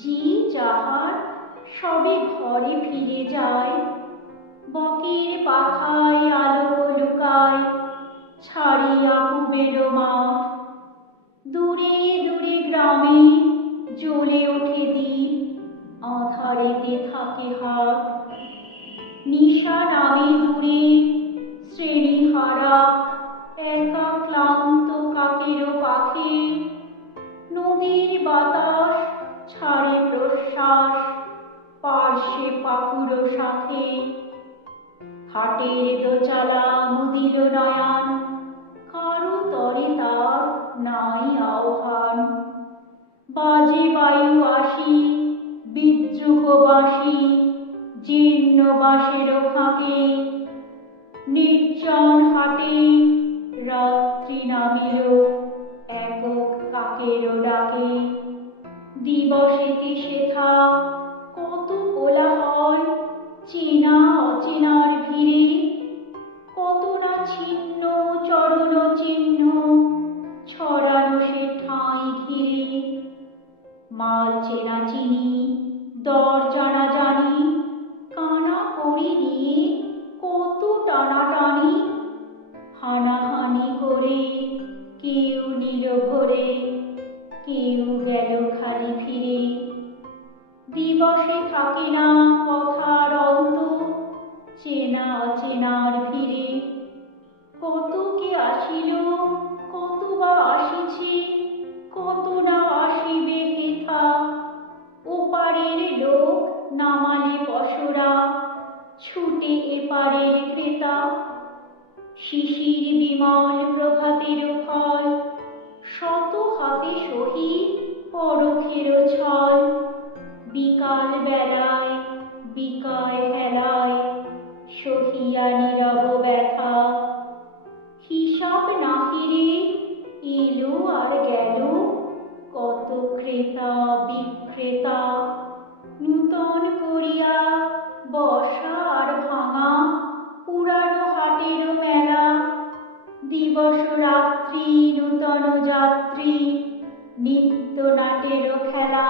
যে যাহার সবে ঘরে ফিরে যায়, বকের পাখায় আলো লুকায়, ছাড়িয়া পুবের মাঠ। দূরে দূরে গ্রামে জ্বলে ওঠে দ্বীপ, আঁধারেতে থাকে হাট। নিশা নামে দূরে শ্রেণীহারা একা ক্লান্ত কাকেরও পাখে। নদীর বাতাস ছাড়ে প্রশ্বাস পার্শ্বে পাকুড়ো শাখে। হাটের দোচালা মুদিল নয়ন, কারো তরে তার নাই আহ্বান। বাজে বায়ু আসি বিদ্রুপ বাঁশি জীর্ণ বাঁশের ফাঁকে। নির্জন হাটে রাত্রি নামিল একক কাকের ডাকে। দিবসেতে শেখা কত কোলাহল, চেনা অচেনার ভিড়ে। কত না ছিন্ন চরণ চিহ্ন ছড়ানো সে ঠাঁই ঘিরে। মাল চেনা চিনি দর জানা জানি, কানা করি নিয়ে কত টানাটানি। হানাহানি করে কেউ নিল ভরে, কেউ গেল খালি ফিরে। দিবসে থাকে না কথার অন্ত, চেনা অচেনার ভিড়ে। কত কে আসিল কত বা আসিছে, কত না আসিবে হেথা। ওপারের লোক নামালে পসরা, ছুটে এপারের ক্রেতা। শিশির বিমল প্রভাতের ফল, শত হাতে সহি পরখের ছল। বিকাল বেলায় বিকায় হেলায় সহিয়া নীরব ব্যথা। হিসাব নাহিরে এলো আর গেল কত ক্রেতা বিক্রেতা। নূতন করিয়া বসা আর ভাঙা পুরানো হাটের মেলা। দিবস রাত্রি নূতন যাত্রী, নিত্য নাটের খেলা।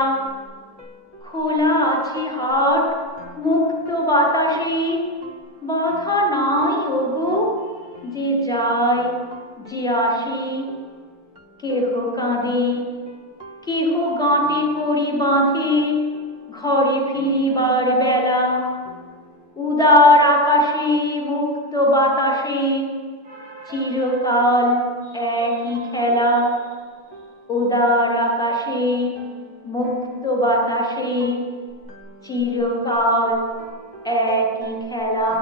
খোলা আছে হাট মুক্ত বাতাসে, বাধা নাই ওগো যে যায় যে আসে। কেহ কাঁদে কেহ গাঁটে করি বাঁধে, ঘরে ফিরিবার বেলা। উদার আকাশে মুক্ত বাতাসে চিরকাল একই খেলা। উদার আকাশে মুক্ত বাতাসে চিরকাল একই খেলা।